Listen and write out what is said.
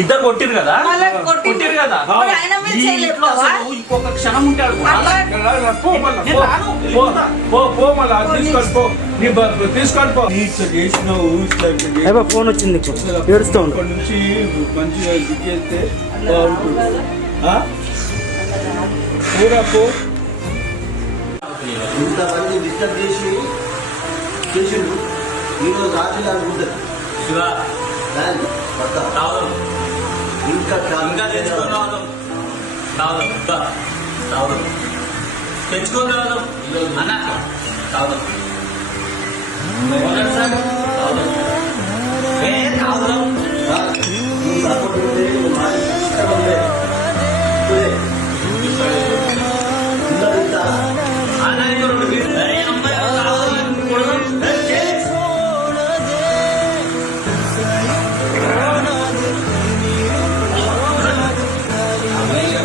ఇద్దరు కొట్టిరు కదా కొట్టిరు కదా ఇంకొక క్షణం ఉంటాడు తీసుకొని ఫోన్ వచ్చింది ఏడుస్తూ ఇప్పటి నుంచి మంచిగా చేస్తే బాగుంటుంది. ఇంతమంది డిస్టర్బ్ చేసిండు ఈరోజు రాత్రి అనుకుంటారు ఇంకా తెచ్చుకోదు అన్న సపోర్ట్